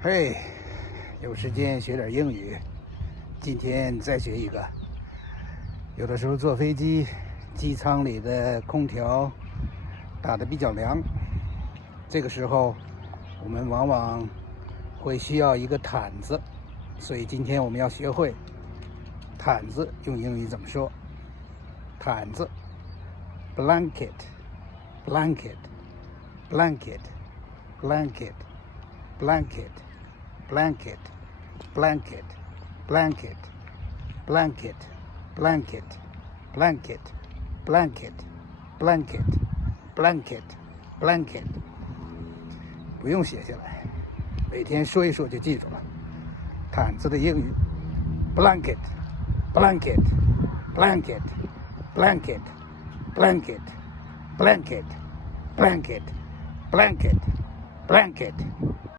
嘿，有时间学点英语。今天再学一个。有的时候坐飞机，机舱里的空调打得比较凉，这个时候我们往往会需要一个毯子，所以今天我们要学会毯子用英语怎么说。毯子 blanket blanket blanket blanket blanket blanket blanket blanket blanket blanket blanket blanket blanket blanket blanket 不用写下来，每天说一说就记住了。毯子的英语 blanket blanket blanket blanket blanket blanket blanket blanket blanket